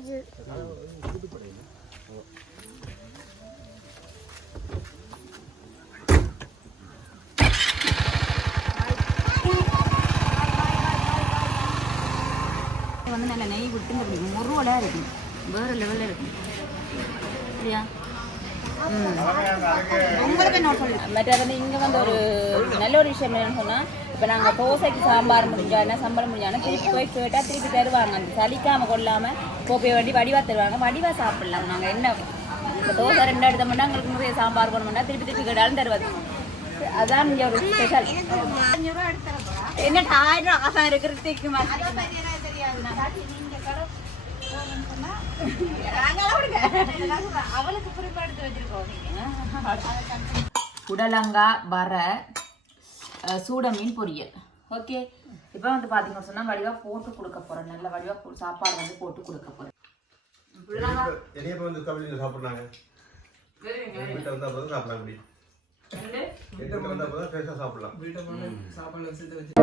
வந்துருச்சு வந்து நல்ல நெய் விட்டு இந்த பிடிக்கும். முருவலாக இருக்கும். வேறு லெவலில் இருக்கும். சரியா? உங்களுக்கு என்ன சொல்லுங்க மற்ற வந்து இங்கே வந்து ஒரு நல்ல ஒரு விஷயம் என்னன்னு சொன்னால் இப்போ நாங்கள் தோசைக்கு சாம்பார் முடிஞ்சா என்ன சம்பளம் முடிஞ்சானா திருப்பி போய் கேட்டால் திருப்பி தருவாங்க. அந்த சலிக்காமல் கொள்ளாமல் கோப்பையை வண்டி வடிவாக தருவாங்க. வடிவாக சாப்பிடலாம். நாங்கள் என்ன இப்போ தோசை ரெண்டு எடுத்தோம்னா எங்களுக்கு நிறைய சாம்பார் போடணும்னா திருப்பி திருப்பி கேட்டாலும் தருவது அதான் இங்கே ஒரு ஸ்பெஷல் என்ன ஆயிரம் ரூபா இருக்கிறதுக்கு அவளுக்கு புடலங்கா வர சூட மீன் பொரியல். ஓகே இப்போ வந்து பார்த்தீங்கன்னு சொன்னா வடிவா போட்டு கொடுக்க போறேன். நல்ல வடிவா போ- சாப்பாடு வந்து போட்டு கொடுக்க போறேன். புடலங்கா என்னைய இப்ப வந்து கவிதையில் சாப்பிட்றாங்க. வீட்டை வந்தா போதும் சாப்பிடலாம் அப்படி ரெண்டு. வீட்டை வந்தா போதும் ஃப்ரெஷ்ஷாக சாப்பிடலாம். வீட்டை சாப்பாடு வச்சுட்டு வச்சு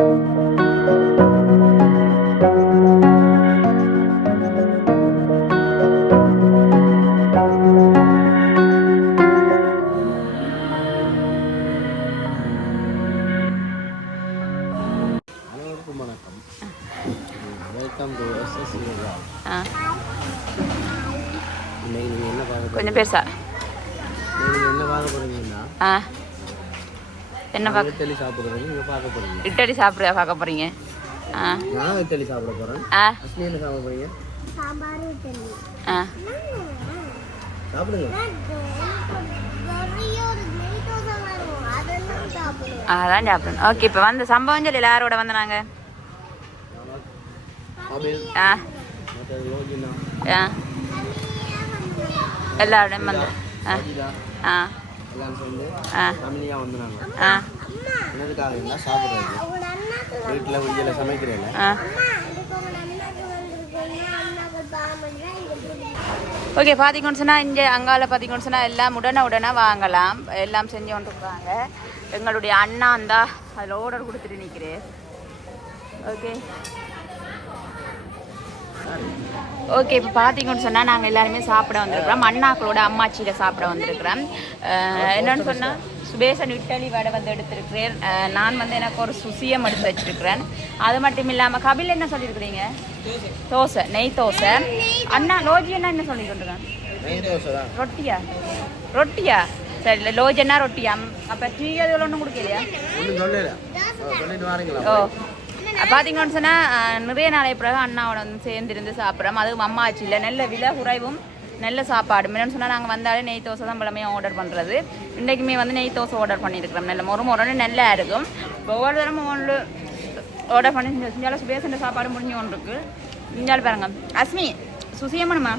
கொஞ்சம் பெருசா. போறீங்கன்னா ஆ. என்ன பார்க்க இட்டலி சாப்பிட்றது நீங்கள் பார்க்க போறீங்க. பார்க்க போறீங்க? ஆ. நான் சாப்பிட ஆ. அஸ்மி என்ன சாப்பிட போறீங்க? சாம்பார் இட்லி. ஆ. சாப்பிடுங்க. அதான் சாப்பிடணும். ஓகே இப்போ வந்து சம்பவம் சொல்லி யாரோட வந்து நாங்கள் ஆ. ஆ. எல்லாரோடையும் வந்து ஆ ஆ எல்லாம் சேர்ந்து ஆ ஃபேமிலியாக ஆ என்னதுக்காக இருந்தால் வீட்டில் சமைக்கிறேன் இங்க ஓகே பார்த்தீங்கன்னு சொன்னால் இங்கே அங்கால பார்த்தீங்கன்னு சொன்னால் எல்லாம் உடனே உடனே வாங்கலாம் எல்லாம் செஞ்சு கொண்டிருக்காங்க எங்களுடைய அண்ணா அந்த அதில் ஆர்டர் கொடுத்துட்டு நிற்கிறேன் ஓகே ஓகே இப்போ பார்த்தீங்கன்னு சொன்னால் நாங்கள் எல்லாருமே சாப்பிட வந்திருக்கிறோம். அண்ணாக்களோட அம்மாச்சியில் சாப்பிட வந்திருக்கிறோம். என்னன்னு சொன்னால் சுபேசன் இட்டலி வடை வந்து எடுத்திருக்கிறேன். நான் வந்து எனக்கு ஒரு சுசியம் எடுத்து வச்சிருக்கிறேன். அது மட்டும் இல்லாமல் கபில் என்ன சொல்லியிருக்கிறீங்க? தோசை நெய் தோசை. அண்ணா லோஜி என்ன என்ன சொல்லி கொண்டிருக்கேன் நெய் தோசை தான். ரொட்டியா? ரொட்டியா? சரி லோஜன்னா ரொட்டியா? அப்போ டீ அது ஒன்றும் கொடுக்கலையா? ஓ பார்த்தீங்கன்னு சொன்னால் நிறைய நாளை பிறகு அண்ணாவோட வந்து சேர்ந்திருந்து சாப்பிட்றோம். அதுவும் அம்மாச்சியில் இல்லை நல்ல விலை குறைவும் நல்ல சாப்பாடு என்னன்னு சொன்னால் நாங்கள் வந்தாலே நெய் தோசை தான் பழமே ஆர்டர் பண்ணுறது இன்றைக்குமே வந்து நெய் தோசை ஆர்டர் பண்ணியிருக்கிறோம். நல்ல மொறு மொரன்னு நல்லா இருக்கும். இப்போ ஒவ்வொரு தரமும் ஒன்று ஆர்டர் பண்ணி செஞ்சு செஞ்சாலும் சுபேசன் சாப்பாடு முடிஞ்சு ஒன்று இருக்கு இஞ்சாலும் பாருங்க. அஸ்மி சுசியம்மனுமா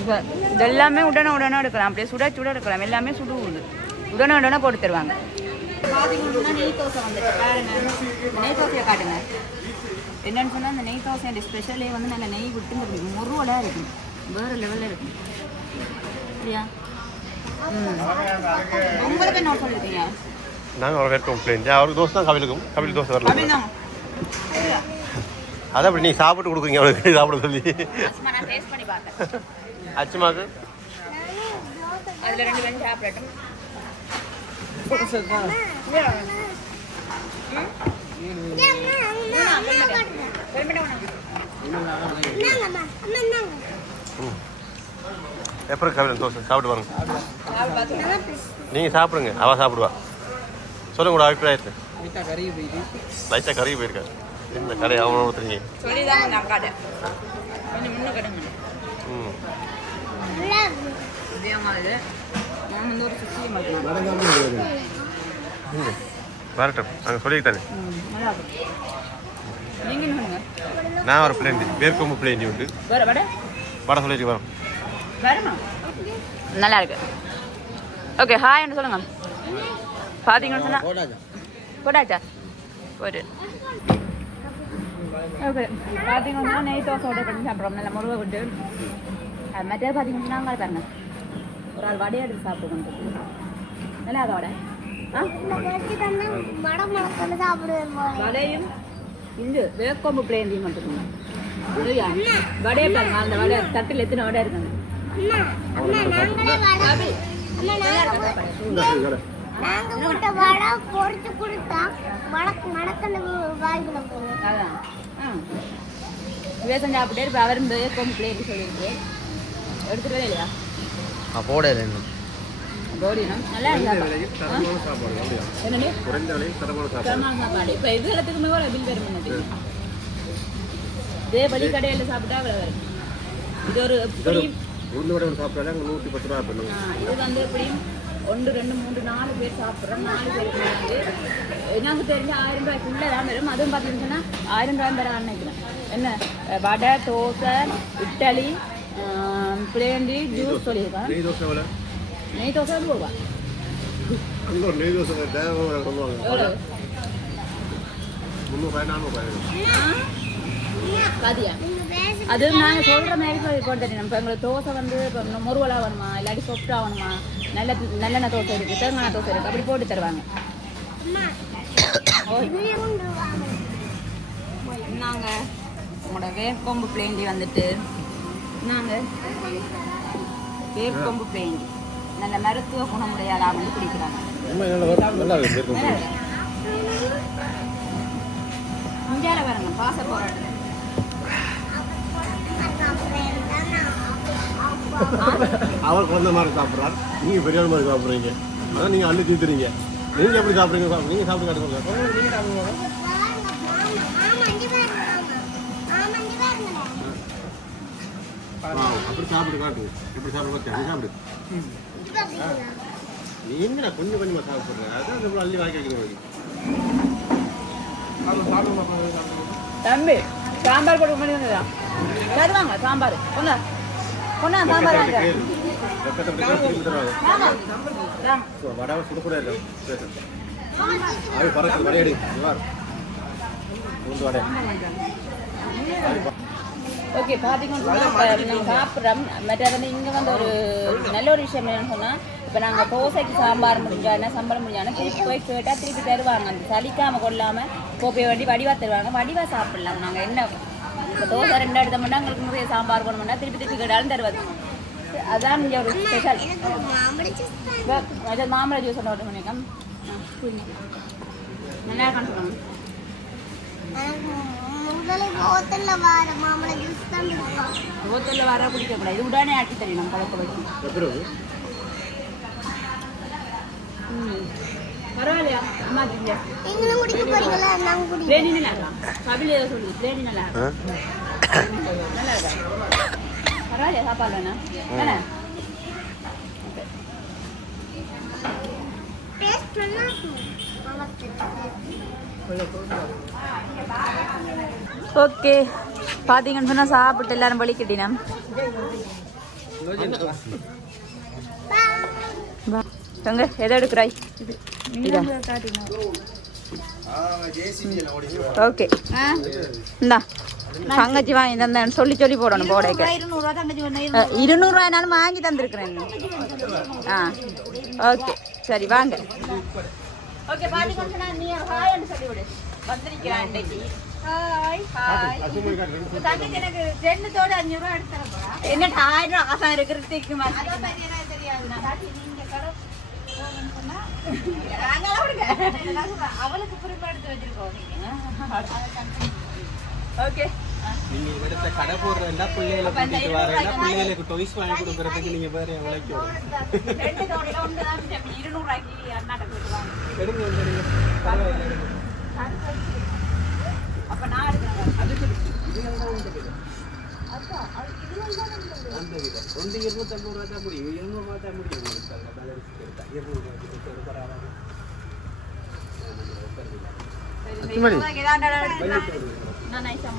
இப்போ இதெல்லாமே உடனே உடனே எடுக்கலாம். அப்படியே சுட சுட எடுக்கலாம். எல்லாமே சுடுவுது உடனே உடனே போட்டு தருவாங்க. பார்த்தீங்கன்னா நெய் தோசை வந்துட்டு. பாருங்க நெய் தோசையை காட்டுங்க. என்னன்னு சொன்னால் அந்த நெய் தோசை அந்த ஸ்பெஷலே வந்து நல்ல நெய் விட்டு இந்த முருவலாக இருக்கும். வேறு லெவலில் இருக்கும். சரியா? உங்களுக்கு என்ன சொல்லிருக்கீங்க நாங்கள் அவ்வளோ பேர் கம்ப்ளைண்ட் அவருக்கு தோசை தான் கவிலுக்கும் கவில் தோசை வரல. அப்படிதான் அதை அப்படி நீங்கள் சாப்பிட்டு கொடுக்குறீங்க அவளுக்கு சாப்பிட சொல்லி. அச்சுமாக்கு? அதில் ரெண்டு பேரும் சாப்பிடட்டும். எப்போ கவிலன் தோசை சாப்பிட்டு பாருங்க. நீங்கள் சாப்பிடுங்க அவள் சாப்பிடுவா. சொல்லுங்க உங்களோட அபிப்பிராயத்தை. லைட்டாக கறி போயிருக்காரு. இந்த கடை அவனை ஒருத்தருங்க ம். வரட்டும். அங்கே சொல்லிக்கிட்டானே நான் ஒரு பிளேண்டி வேர்க்கொம்பு பிளேண்டி உண்டு. வட வட சொல்லிட்டு வரோம். நல்லா இருக்கு. ஓகே ஹாய்னு சொல்லுங்க. பார்த்தீங்கன்னு சொன்னா போடாதா போட்டாச்சா? போட்டு ஓகே பார்த்தீங்கன்னா நெய் தோசை ஆர்டர் பண்ணி சாப்பிட்றோம் நல்லா முருகை விட்டு. அது மற்றது பார்த்தீங்கன்னா அங்கே பாருங்க. ஒரு ஆள் வடையை எடுத்து சாப்பிட்டு நல்லா அதை வடை? வடையும் இந்த வேக்கொம்பு பிளேந்தி மட்டும் வடையை பாருங்க அந்த வடை தட்டில் எத்தனை வடை இருக்காங்க வடை. நாங்க விட்ட வடை பொரிச்சு கொடுத்தா போகும் அதான் சாப்பிட்டே இப்போ அவர் இந்த வேக்கொம்பு பிளேந்தி சொல்லியிருக்கு. எடுத்துட்டு வரே இல்லையா? போடல இன்னும் இது பலி கடையில் சாப்பிட்டா வரும். இது ஒரு உளுந்து வடை சாப்பிட்டாலே அங்கே நூற்றி பத்து ரூபா பண்ணுங்க இது வந்து எப்படியும் ஒன்று ரெண்டு மூன்று நாலு பேர் சாப்பிட்றோம் நாலு பேருக்கு வந்து எனக்கு தெரிஞ்ச ஆயிரம் ரூபாய்க்குள்ளே தான் வரும். அதுவும் பார்த்தீங்கன்னா ஆயிரம் ரூபாய் தரான்னு நினைக்கிறேன் என்ன? வடை தோசை இட்டலி பிளேண்டி ஜூஸ் சொல்லியிருக்கேன். நெய் தோசை விலை நெய் தோசை வந்து ரூபா? அங்கே ஒரு நெய் தோசை தேவை கொண்டு வாங்க. எவ்வளோ முந்நூறுபாய் நானூறுபாய் பாதியா நீங்க பேச அது நாங்கள் சொல்கிற மாதிரி தரணும் இப்போ எங்களுக்கு தோசை வந்து இப்போ முருவலா வேணுமா? இல்லாட்டி சொப்டா வேணுமா? நல்ல நல்லெண்ணெய் தோசை இருக்குது தேங்காய் தோசை இருக்குது அப்படி போட்டு தருவாங்க. நாங்கள் உங்களோட வேர்க்கொம்பு பிளேண்டி வந்துட்டு நாங்கள் வேர்க்கொம்பு நல்ல மருத்துவ குணமுடையாளா வந்து குடிக்கிறாங்க. பாச போராட்டம் அவர் குழந்த மாதிரி சாப்பிட்றாரு நீங்க பெரிய மாதிரி சாப்பிட்றீங்க. அதான் நீங்க அள்ளி தீத்துறீங்க. நீங்க எப்படி சாப்பிட்றீங்க சாப்பிடுங்க நீங்க சாப்பிட்டு காட்டுங்க நீங்க சாப்பிடுங்க ஆமா இங்க பாருங்க ஆமா இங்க பாருங்க ஆ, அப்படி இப்படி சாப்பிட்டு காட்டு. நீ சாப்பிடு இங்க பாருங்க நீ எங்கடா கொஞ்சம் கொஞ்சமா சாப்பிடுற? அதான் இவ்வளவு அள்ளி வாங்கி வைக்கிறீங்க தம்பி சாம்பார் போட்டு பண்ணி தருவாங்க சாம்பார். கொண்டா கொண்டா சாம்பார். வடை சுடக்கூட இல்லை அது பறக்கு வடையடி. வடை. ஓகே பார்த்தீங்கன்னா நாங்கள் சாப்பிட்றோம். மற்ற வந்து இங்கே வந்து ஒரு நல்ல ஒரு விஷயம் என்னன்னு சொன்னால் இப்போ நாங்கள் தோசைக்கு சாம்பார் முடிஞ்சானா சம்பளம் முடிஞ்சானா திருப்பி போய் கேட்டால் திருப்பி தருவாங்க. அந்த சலிக்காமல் கொள்ளாமல் கோப்பையை வண்டி வடிவாக தருவாங்க. வடிவாக சாப்பிடலாம். நாங்கள் என்ன இப்போ தோசை ரெண்டு எடுத்தோம்னா எங்களுக்கு நிறைய சாம்பார் போடணும்னா திருப்பி திருப்பி கேட்டாலும் தருவது அதான் இங்கே ஒரு ஸ்பெஷல் மாம்பழ ஜூஸ் ஒன்று ஆர்டர் பண்ணியிருக்கேன். நல்லா இருக்கான்னு சொல்லுங்க. முதலில் ஹோட்டல்ல வர மாம்பழ ஜூஸ் தான் பிடிக்கும் ஹோட்டலில் வர பிடிக்கக்கூடாது இது உடனே ஆட்டி தரணும் கலக்க வச்சு எப்படி பரவாயில்லையா அம்மா திங்க நீங்களும் குடிக்க போறீங்களா நாங்க குடி பிளேனி நல்லா இருக்கா கபில் ஏதோ சொல்லுது பிளேனி நல்லா இருக்கா நல்லா இருக்கா பரவாயில்லையா சாப்பாடு வேணா வேணா டேஸ்ட் நல்லா இருக்கும் ஓகே. பார்த்தீங்கன்னு சொன்னால் சாப்பிட்டு எல்லாரும் வழி கட்டினோம். எங்க எதை எடுக்கிறாய்? ஓகே. இந்தா. தங்கச்சி வாங்கி தந்தேன். சொல்லி சொல்லி போடணும் போடைக்கு. இருநூறுவாய்னாலும் வாங்கி தந்திருக்கிறேன். ஆ. ஓகே. சரி வாங்க. ஓகே பாத்தீங்கன்னா நீ ஹாய்னு சொல்லி விடு வந்திருக்கிறான் இன்னைக்கு ஹாய் ஹாய் தங்கச்சி எனக்கு ரெண்டு தோட அஞ்சு ரூபா எடுத்து என்ன ஆயிரம் ரூபா ஆசை இருக்கிறதுக்கு அவளுக்கு வச்சிருக்கோம் ஓகே நீங்க இவரத்தை கடை போடுறதுனா பிள்ளைகளை கூட்டிட்டு வரேன்னா பிள்ளைகளுக்கு டொய்ஸ் வாங்கி கொடுக்கறதுக்கு நீங்க வேற எவ்வளோக்கு எடுங்க எடுங்க பரவாயில்ல அப்ப நான் அதுக்கு அந்த விதம் ஒன்று தான் முடியும். இருநூறுவா தான் முடியும். பேலன்ஸ் பரவாயில்ல நான் நைசா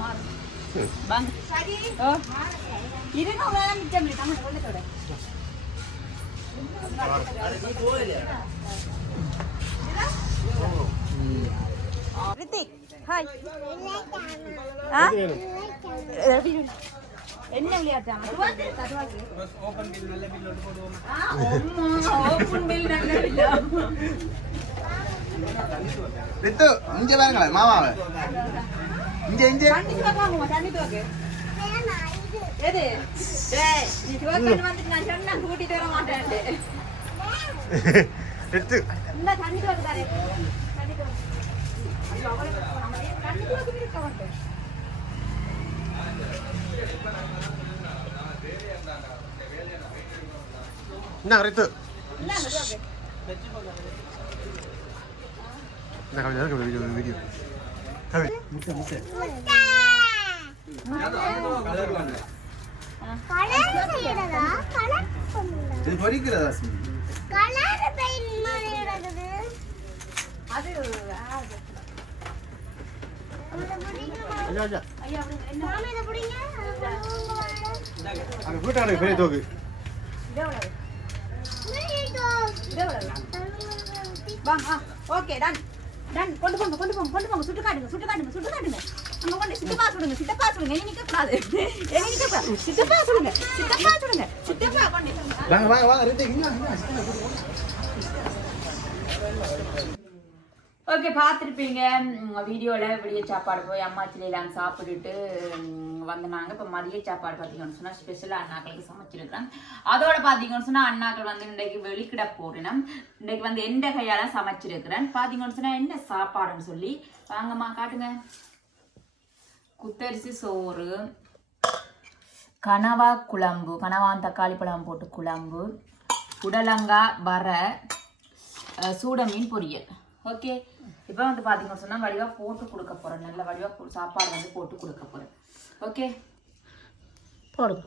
என்ன விளையாட்டாங்க ஓப்பன் பில் நல்ல பில் பில் நல்ல இங்க பாருங்களேன் மாமாவை. இங்க இங்க. தண்ணி துவக்கு வாங்குமா தண்ணி துவக்கு. எது? டேய் நீ துவக்கன்னு வந்துட்டு நான் சொன்னா கூட்டிட்டு வர மாட்டேன்ட்டு. எடுத்து. இந்த தண்ணி துவக்கு தாரே தண்ணி துவக்கு ஐயோ அவளை தண்ணி துவக்கு இருக்க மாட்டேன் என்ன வீடியோ வீடியோ முட்டை முட்டை முட்டை. கலர் வாங்க கலர் செய்யறதா? கலர் பண்ணுங்க. இது. அங்கே வீட்டாங்க பெரிய தோக்கு ஓகே டன் டன் கொண்டு போங்க கொண்டு போங்க கொண்டு போங்க. சுட்டு காட்டுங்க சுட்டு காட்டுங்க சுட்டு காட்டுங்க. அங்கே கொண்டு சித்தப்பா சுடுங்க சித்தப்பா சுடுங்க. நீ நிற்க கூடாது. நீ நிற்க கூடாது. சித்தப்பா சுடுங்க சித்தப்பா சுடுங்க சித்தப்பா கொண்டு. வாங்க வாங்க வாங்க ரெண்டு இங்க இங்க ஓகே பார்த்துருப்பீங்க. வீடியோவில் விடிய சாப்பாடு போய் அம்மாச்சிலாம் சாப்பிட்டுட்டு வந்தாங்க இப்போ மதிய சாப்பாடு பார்த்தீங்கன்னு சொன்னால் ஸ்பெஷலாக அண்ணாக்களுக்கு சமைச்சிருக்கிறேன். அதோட பார்த்தீங்கன்னு சொன்னால் அண்ணாக்கள் வந்து இன்றைக்கு வெளிக்கிட போடணும் இன்றைக்கு வந்து எந்த கையால் சமைச்சிருக்கிறேன்? பார்த்தீங்கன்னு சொன்னால் என்ன சாப்பாடுன்னு சொல்லி வாங்கம்மா காட்டுங்க. குத்தரிசி சோறு கனவா குழம்பு கனவான் தக்காளி பழம் போட்டு குழம்பு புடலங்காய் வர சூட மீன் பொரியல். ஓகே? இப்போ வந்து பார்த்தீங்கன்னு சொன்னால் வடிவாக போட்டு கொடுக்க போகிறேன் நல்ல வடிவாக சாப்பாடு வந்து போட்டு கொடுக்க போகிறேன் ஓகே? போடுங்க.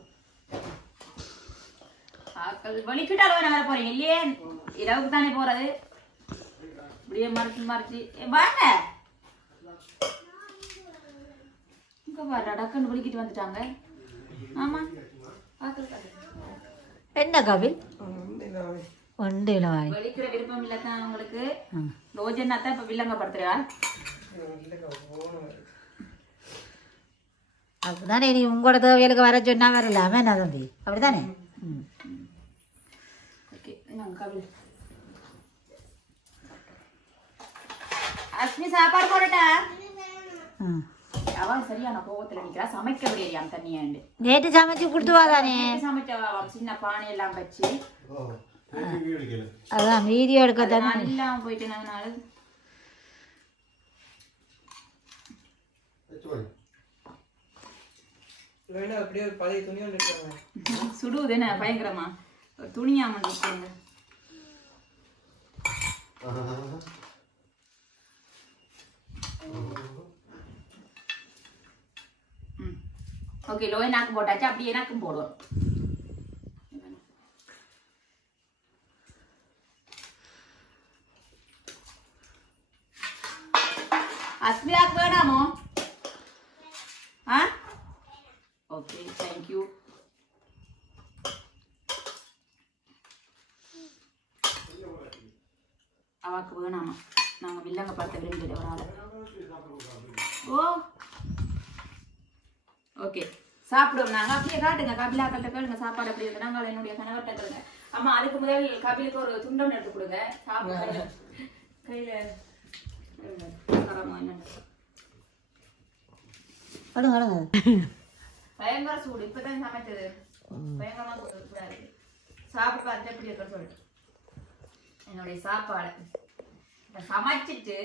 ஆக்கள் வலிக்கிட்ட அளவு வர போகிறீங்க இல்லையே இரவுக்கு தானே போகிறது இப்படியே மறைச்சு மறைச்சு. வாங்க. இங்கே வர டக்குன்னு வலிக்கிட்டு வந்துட்டாங்க. ஆமாம் ஆக்கள் என்ன கவி ஒன்று இளவாய் வலிக்கிற விருப்பம் இல்லை தான் உங்களுக்கு ரோஜனா தான் இப்போ வில்லங்கப்படுத்துறா அப்படிதானே நீ உங்களோட தேவைகளுக்கு வர சொன்னா வரலாமே என்ன தம்பி? அப்படிதானே? ம். ஓகே அஸ்மி சாப்பாடு போடட்டா? ம் அவன் சரியான கோவத்துல நிக்கிறா. சமைக்க முடியாது தண்ணியாண்டு நேற்று சமைச்சு கொடுத்து வாதானே சமைச்ச அவன் சின்ன பானை எல்லாம் வச்சு அதான் வீடியோ எடுக்க தானே நான் இல்லாம போயிட்டேன் அதனால வச்சு போய் இல்லைன்னா அப்படியே ஒரு பழைய துணி ஒன்று இருக்காங்க சுடுவது என்ன பயங்கரமா? ஒரு துணியா மட்டும் ஓகே லோய் நாக்கு போட்டாச்சு அப்படியே நாக்கும் போடுவோம். அஸ்மிராக்கு வேணாமோ? ஆ? ஓகே தேங்க்யூ அவாக்கு வேணாமா? நாங்கள் வில்லங்க பார்த்த விரும்பல ஒரு ஆள். ஓ. ஓகே சாப்பிடுவோம் நாங்கள் அப்படியே காட்டுங்க. கபிலாக்கள்கிட்ட கேளுங்க சாப்பாடு அப்படி இருக்கு? நாங்கள் என்னுடைய கணவர்கிட்ட கேளுங்க. அம்மா அதுக்கு முதல் கபிலுக்கு ஒரு துண்டம் எடுத்து கொடுங்க. சாப்பிடுங்க. கையில் அடுங்க அடுங்க பயங்கர சூடு இப்பதான் சமைச்சது பயங்கரமா இருக்கு சாப்பிட்டு பார்த்துட்டு எப்படி இருக்குன்னு சொல்லிட்டு என்னுடைய சாப்பாடு சமைச்சிட்டு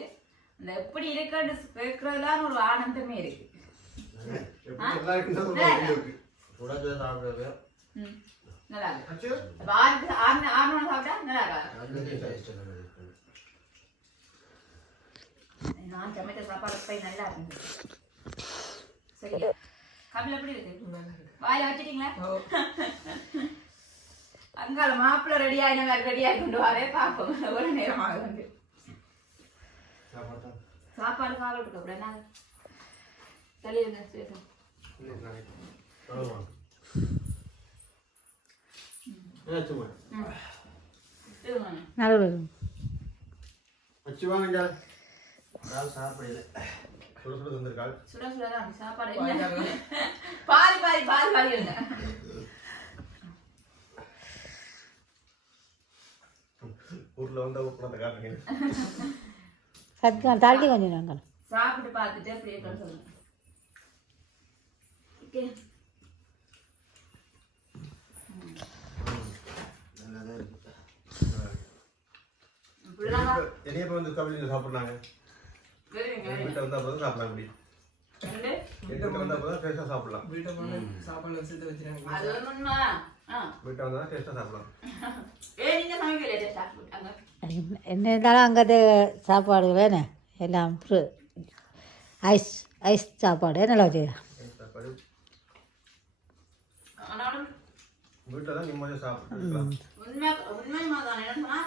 இந்த எப்படி இருக்குன்னு கேட்கறதுலாம் ஒரு ஆனந்தமே இருக்கு இருக்கு நல்லா இருக்கு ஆறு சாப்பிட்டா நல்லா இருக்கா நான் சமைத்த சாப்பாடு போய் நல்லா இருந்துச்சு சரி கபில் எப்படி இருக்கு? வாயில வச்சிட்டீங்களா? அங்கால மாப்பிள்ளை ரெடி ஆயின ரெடி ஆகி கொண்டு வரே பார்ப்போம். ஒரு நேரம் ஆக வந்து சாப்பாடு காவல் இருக்க கூட என்ன? தலையிருங்க பேசும் வச்சு வாங்க சாப்பிடல சுட சுட தந்திருக்காள் சுட சுடதான் சாப்பாடு பாதி பாதி பாதி இருங்க ஊர்ல வந்தா உப்புனத்தை காட்டுறீங்க சத்யா தாழ்த்தி கொஞ்சம் நாங்கள் சாப்பிட்டு பார்த்துட்டு அப்படியே சொல்லுங்க ஓகே. என்னைய இப்போ வந்து சாப்பிட்றாங்க வீட்டை வந்தால் போதும் சாப்பிடலாம் வீட்டை போதும் வீட்டை போன சாப்பாடு வச்சுட்டு வச்சுருக்காங்க. அது ஒண்ணு உண்மை. ஆ. வீட்டை வந்தால் டேஸ்ட்டாக சாப்பிடலாம். ஏ நீங்க சமைக்கலையா? டேஸ்டா அங்க. என்ன- இருந்தாலும் அங்கே சாப்பாடு வேணும் எல்லாம் ஐஸ் ஐஸ் சாப்பாடு நல்லா வச்சு சாப்பாடு. ஆனாலும் வீட்டில் தான் நிம்மதியாக சாப்பிடலாம் உண்மை என்ன சொன்னா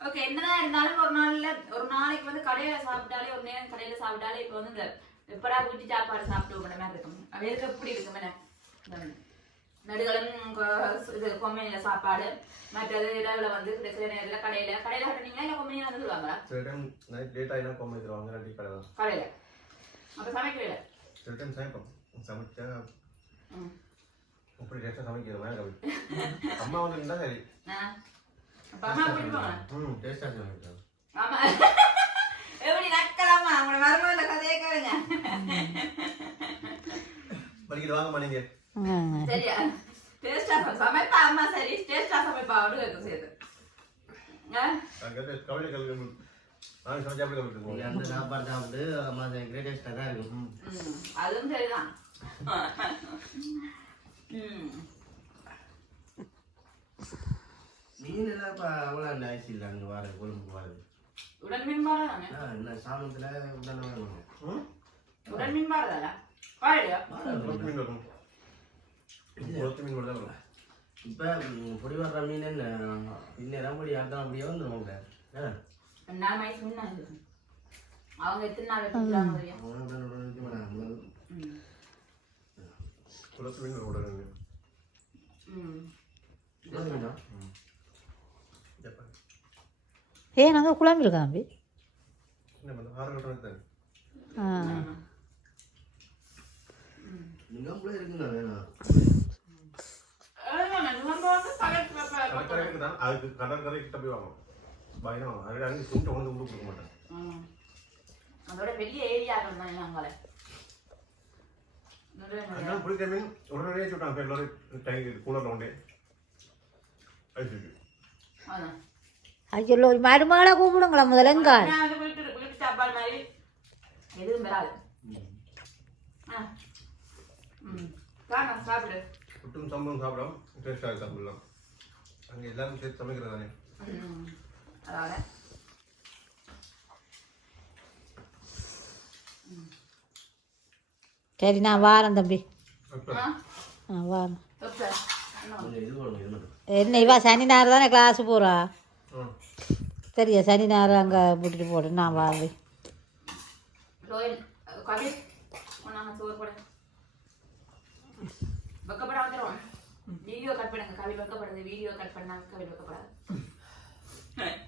ஓகே என்னதான் இருந்தாலும் ஒரு நாள்ல ஒரு நாளைக்கு வந்து கடையில சாப்பிட்டாலே ஒரு நேரம் கடையில சாப்பிட்டாலே இப்போ வந்து இந்த எப்படா வீட்டு சாப்பாடு சாப்பிட்டு மாதிரி இருக்கும். அவருக்கு எப்படி இருக்கும் என்ன? நடுகளும் இது கொம்மையில சாப்பாடு. மற்றது இரவுல வந்து சில நேரத்துல கடையில கடையில கட்டினீங்களா இல்ல கொம்மையில வந்து சொல்லுவாங்களா சில டைம் நைட் லேட் ரெடி கடையில அப்ப சமைக்கல சில டைம் சமைப்போம். சமைச்சா அப்படி டேஸ்ட்டாக சமைக்கிற மாதிரி அம்மா வந்து இருந்தால் சரி. அப்ப அம்மா கூட்டிட்டு போங்க. ம் சமைக்கிறேன் ஆமா. எப்படி நக்கலாமா உங்களோட மருமகள கதையே கேளுங்க. படிக்கிட்டு வாங்கம்மா நீங்கள் சரியா? டேஸ்டா சமைப்பா அம்மா சரி. டேஸ்டா சமைப்பா அப்படின்னு கேட்கும் சேர்த்து சமைச்சா அப்படி நீங்க போவோம் அந்த சாப்பாடு சாப்பிட்டு அம்மா கிரேட்டஸ்டாக தான் இருக்கும். அதுவும் சரிதான். ம். மீன் எல்லாம் அவ்வளோ அந்த ஐஸ் இல்லை. அங்கே வாரது கொழும்புக்கு வாரது. உடன் மீன் பாருதானே ஆ இந்த சாமத்தில் உடனே உடன் மீன் பாருதானே பாருடா குளத்து மீன் வரும். குளத்து மீன் மட்டும் தான் இப்போ பொடி வர்ற மீன் என்ன? பின்னேரம் பொடி அதான் அப்படியே ஆ. நாலு வயசு முன்ன அவங்க எத்தனை நாள் எடுத்துக்கிறாங்க. ம். ப- கடற்கரைக்கு தான் அதுக்கு கடற்கரை கிட்ட போய் வாங்கணும். பயம் அது அங்கே துண்டு கொண்டு வந்து கொடுக்க மாட்டேன். அதோட பெரிய மீன் உடனே சொல்லிட்டாங்க எல்லாரும் கொண்டே ஐஸ் இருக்கு அதான். ஐயோ ஒரு மருமகளை கூப்பிடுங்களா மாதிரி. எதுவும் வராது. ஆ. ம். வாங்க, சாப்பிடு. புட்டும் சம்பளம் சாப்பிடலாம் டேஸ்டாக சாப்பிடலாம். அங்கே எல்லாரும் சேர்த்து சமைக்கிறது தானே ம். அதோட. சரி நான் வாரேன் தம்பி. ஆ, வாரேன். என்ன இவா சனி ஞாயிறு தானே கிளாஸ் போகிறா சரியா சனி ஞாயிறு அங்கே கூட்டிட்டு போடு. நான் வெக்கப்படாது.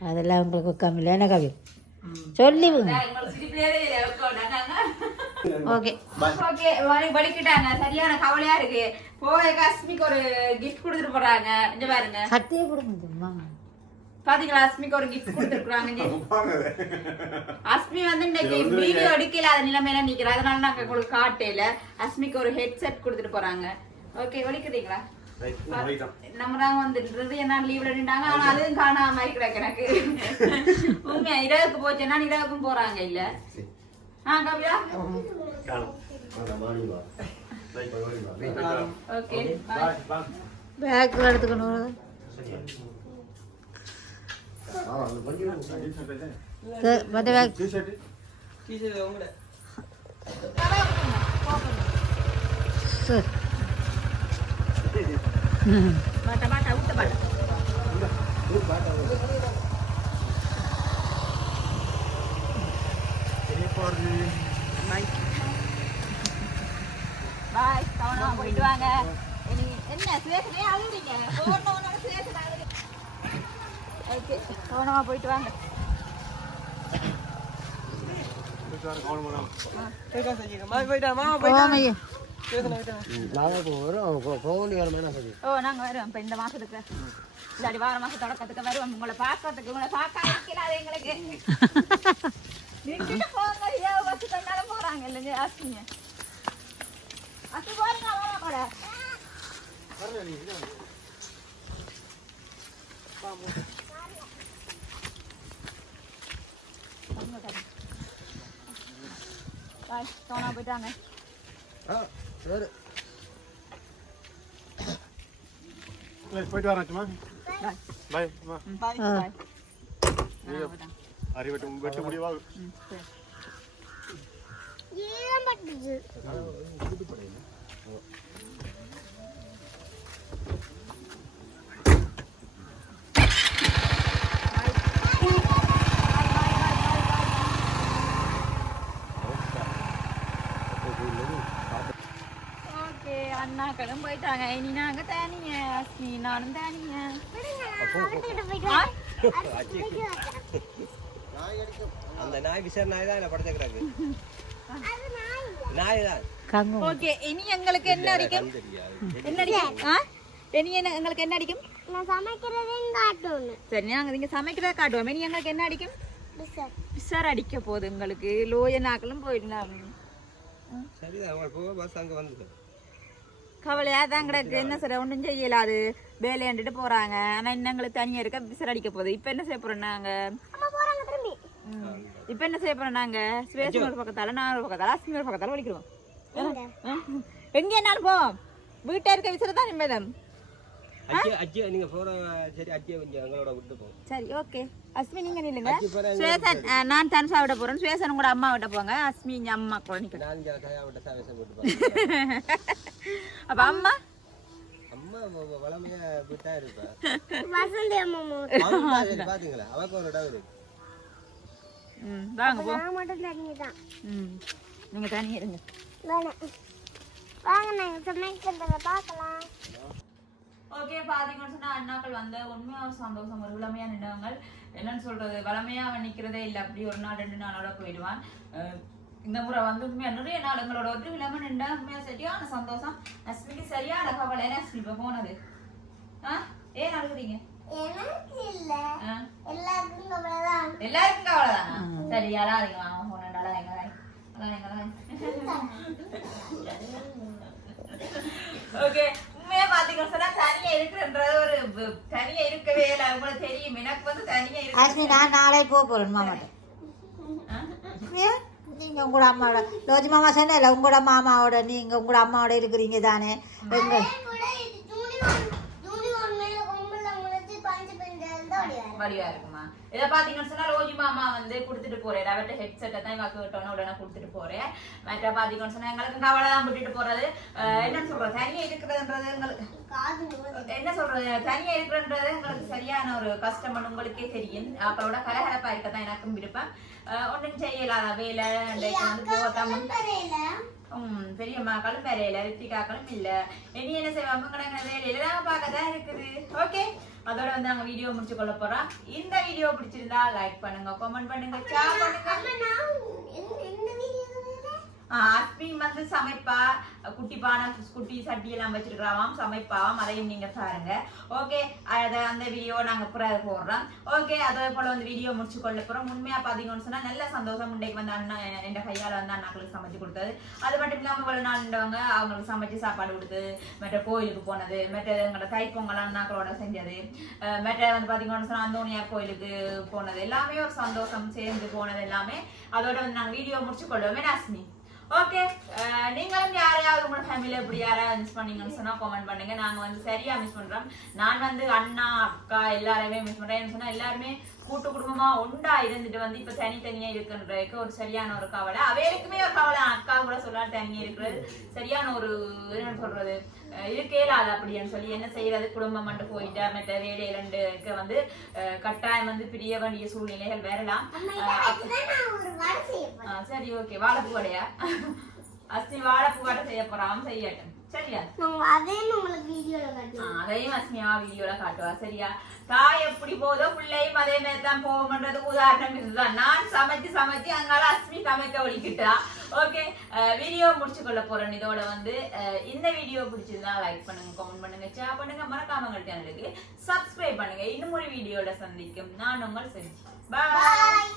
அதெல்லாம் உங்களுக்கு கம்மியில் என்ன கவி வெக்கப்பட்டாங்க ஓகே. ஓகே வலி வலிக்கிட்டாங்க. சரியான கவலையா இருக்கு. போய அஸ்மிக்கு ஒரு கிஃப்ட் கொடுத்துட்டு போறாங்க. இங்க பாருங்க. சத்தியே கொடுங்க பாத்தீங்களா அஸ்மிக்கு ஒரு கிஃப்ட் கொடுத்துருக்காங்க அஸ்மி வந்து இன்னைக்கு வீடியோ எடுக்கல அது நிலைமையில நிக்கிறா அதனால நாங்க உங்களுக்கு காட்டையில அஸ்மிக்கு ஒரு ஹெட்செட் கொடுத்துட்டு போறாங்க. ஓகே வலிக்குதுங்களா? ரைட் ரைட்டாம் நம்ம நாங்க வந்துட்டு என்ன லீவ்ல நின்றாங்க. ஆனா அதுவும் காணாம இருக்கிறாங்க எனக்கு உண்மையா இரவுக்கு போச்சுன்னா இரவுக்கும் போறாங்க இல்ல? ஆ வா. ஓகே பேக்கில் எடுத்துக்கணும். விட்ட பாட்டா பாய் கவனமா போயிட்டு வாங்க இனி என்ன சுயசனே அழுறீங்க ஒவ்வொன்று சுயசன அழுறீங்க ஓகே கவனமா போயிட்டு வாங்க. இந்த மாசத்துக்கு. வார மாசம் தொடக்கத்துக்கு வருவோம். உங்களை பார்க்கறதுக்கு உங்களை பார்க்க எங்களுக்கு. நின்றுட்டு போங்க. ஐயா பஸ் கண்டாலும் போறாங்க. இல்லைங்க ஆசிங்க கூட. பாய் சோனா போயிட்டாங்க சரி போயிட்டு வரேன் சும்மா பாய் பாய் பாய் பாய் அறிவட்டும் வெட்டு முடிவா ஈரம் பட்டுச்சு ஓகே அண்ணாக்களும் போயிட்டாங்க. இனி நாங்க தனிங்க அஸ்மி நானும் வரேன். அந்த நாய் விசார நாய் தான் என்ன படுத்துக்கிறாங்க. அது நாய் இல்ல. நாய் தான். கங்கு ஓகே இனி எங்களுக்கு என்ன அடிக்கும்? தெரியாது என்ன அடிக்கும்? ஆ? இனி என்ன எங்களுக்கு என்ன அடிக்கும்? நான் சமைக்கிறதையும் காட்டணும் சரி நாங்க நீங்க சமைக்கிறத காட்டுவோம். இனி எங்களுக்கு என்ன அடிக்கும்? பிசர் பிசர் அடிக்க போகுது உங்களுக்கு லோய நாக்களும் போயிடலாம். சரிதான் போக பஸ் அங்கே வந்து கவலையா தான் கிடக்கு என்ன சார் ஒன்றும் செய்யலாது வேலையாண்டுட்டு போறாங்க. ஆனா இன்னும் எங்களுக்கு தனியா இருக்க பிசர் அடிக்க போகுது. இப்ப என்ன செய்ய போறோம் நாங்க? அம்மா போறாங்க திரும்பி. ம். இப்ப என்ன செய்ய போறோம் நாங்க? சுவேசன் ஒரு பக்கத்தால நான் ஒரு பக்கத்தால அஸ்மி ஒரு பக்கத்தால வலிக்கிறோம் எங்க? என்னாலும் போவோம் வீட்டை இருக்க விசிற தான் நிம்மதம் அஜய் அஜய் நீங்க போற சரி அஜய் கொஞ்சம் எங்களோட விட்டு போங்க சரி ஓகே அஸ்மி நீங்க நில்லுங்க அஹ், நான் தனுஷா விட போறேன் சுவேசன் கூட அம்மா விட போங்க அஸ்மி இங்க அம்மா போறேன் அப்ப அம்மா அம்மா வளமையா விட்டா இருப்பா வசந்தி அம்மா அவளுக்கு தான் சரி பாத்தீங்களா அவக்கு ஒரு இடம் இருக்கு ம் வாங்க போ நான் மட்டும் தண்ணி தான் ம் நீங்க தனியா இருங்க வாங்க நாங்கள் சமைக்கிறத பார்க்கலாம் ஓகே பாத்தீங்கன்னு சொன்னா அண்ணாக்கள் வந்து உண்மையா சந்தோஷம் ஒரு விளமையா நின்றவங்க என்னன்னு சொல்றது வளமையா அவன் நிக்கிறதே இல்லை. அப்படி ஒரு நாள் ரெண்டு நாளோட போயிடுவான். இந்த முறை வந்து உண்மையா நிறைய நாள் எங்களோட ஒரு விளமை நின்றா உண்மையா சரியான சந்தோஷம். அஸ்மிக்கு சரியான கவலை. என்ன அஸ்மி இப்ப போனது? ஆ? ஏன் அழுகுறீங்க? எனக்கு இல்ல. ஆ? எல்லாருக்கும் கவலைதான். எல்லாருக்கும் கவலை தானா சரி அழாதீங்க வாங்க. போன அழாதீங்க அழாதீங்க ஓகே உண்மையா பாத்தீங்கன்னு சொன்னா தனியா இருக்கிறன்றது ஒரு வ- தனியா இருக்கவே இல்லை. உங்களுக்கு தெரியும். எனக்கு வந்து தனியா இருக்கு. அஸ்மி நான் நாளை போக போகிறேன் மாமாட்ட நீங்கள் உங்களோட அம்மாவோட லோஜி மாமா சொன்னேன்ல உங்களோட மாமாவோட நீங்கள் உங்களோட அம்மாவோட இருக்கிறீங்க தானே? எங்க? தான் வடிவா இருக்குமா? இதை பாத்தீங்கன்னு சொன்னா ரோஜி மாமா வந்து கொடுத்துட்டு போறேன் அவர்கிட்ட ஹெட்செட்டை தான் இவக்கு விட்டோன்னு உடனே கொடுத்துட்டு போறேன் மற்ற பாத்தீங்கன்னு சொன்னா எங்களுக்கு கவலை தான் விட்டுட்டு போறது. என்ன சொல்றது? தனியா இருக்கிறதுன்றது எங்களுக்கு. என்ன சொல்றது? தனியா இருக்கிறன்றது உங்களுக்கு சரியான ஒரு கஷ்டம் உங்களுக்கே தெரியும். அப்போட கலகலப்பா இருக்கதான் எனக்கும் விருப்பம். அஹ் ஒண்ணும் செய்யலாத வேலை. ம் பெரியம்மாக்களும் வேலையில ரித்திகாக்களும் இல்ல இனி என்ன செய்வாங்க? வேலையில நாங்க பார்க்கதான் இருக்குது. ஓகே? அதோட வந்து நாங்க வீடியோ முடிச்சு கொள்ள போறோம். இந்த வீடியோ பிடிச்சிருந்தா லைக் பண்ணுங்க கமெண்ட் பண்ணுங்க ஷேர் பண்ணுங்க. அஸ்மின் வந்து சமைப்பா. குட்டி பானை குட்டி சட்டி எல்லாம் வச்சிருக்கிறாவாம் சமைப்பாவாம் அதையும் நீங்க பாருங்க. ஓகே அதை அந்த வீடியோ நாங்க பிறகு போடுறோம். ஓகே அதே போல வந்து வீடியோ முடிச்சு கொள்ள போறோம். உண்மையா பாத்தீங்கன்னு சொன்னா நல்ல சந்தோஷம். இன்றைக்கு வந்து அண்ணன் என் கையால வந்து அண்ணாக்களுக்கு சமைச்சு கொடுத்தது. அது மட்டும் இல்லாம இவ்வளவு நாள் இருந்தவங்க அவங்களுக்கு சமைச்சு சாப்பாடு கொடுத்து மற்ற கோயிலுக்கு போனது மற்ற எங்களோட தைப்பொங்கல் அண்ணாக்களோட செஞ்சது மற்ற வந்து பாத்தீங்கன்னு சொன்னா அந்தோனியா கோயிலுக்கு போனது. எல்லாமே ஒரு சந்தோஷம் சேர்ந்து போனது எல்லாமே. அதோட வந்து நாங்க வீடியோ முடிச்சு கொள்வோமே அஸ்மி ஓகே uh, நீங்களும் யாரையாவது உங்களோட ஃபேமிலியில் எப்படி யாராவது மிஸ் பண்ணீங்கன்னு சொன்னால் கமெண்ட் பண்ணுங்க. நாங்கள் வந்து சரியாக மிஸ் பண்ணுறோம் நான் வந்து அண்ணா அக்கா எல்லாரையுமே மிஸ் பண்ணுறேன் சொன்னால் எல்லாருமே கூட்டு குடும்பமா ஒண்டா இருந்துட்டு வந்து இப்ப தனித்தனியா இருக்குன்றதுக்கு ஒரு சரியான ஒரு கவலை. அவைகளுக்குமே ஒரு கவலை. அக்கா கூட சொல்ல தனியா இருக்கிறது. சரியான ஒரு என்ன சொல்றது? அஹ் இருக்கே இல்லாத அப்படின்னு சொல்லி என்ன செய்யறது? குடும்பம் மட்டும் போயிட்டா மற்ற வேலையிலண்டுக்கு வந்து அஹ் கட்டாயம் வந்து பிரிய வேண்டிய சூழ்நிலைகள் வரலாம். சரி ஓகே வாழைப்பூ வடையா? அஸ்மி வாழைப்பூ வடை செய்ய போறான். செய்யட்டும். சரியா? அதையும் உங்களுக்கு வீடியோல காட்டுவோம். அதையும் அஸ்மியா வீடியோல காட்டுவா. சரியா? தாய் எப்படி போதோ பிள்ளையும் அதே மாதிரி தான் உதாரணம் இதுதான். நான் சமைச்சு சமைச்சு அங்கால அஸ்மி சமைக்க ஒழிக்கிட்டா. ஓகே வீடியோ முடிச்சு கொள்ள போறேன். இதோட வந்து இந்த வீடியோ பிடிச்சிருந்தா லைக் பண்ணுங்க கமெண்ட் பண்ணுங்க ஷேர் பண்ணுங்க. மறக்காம எங்கள் சேனலுக்கு சப்ஸ்கிரைப் பண்ணுங்க. இன்னும் ஒரு வீடியோட சந்திக்கும். நான் உங்கள் செஞ்சு. பாய்.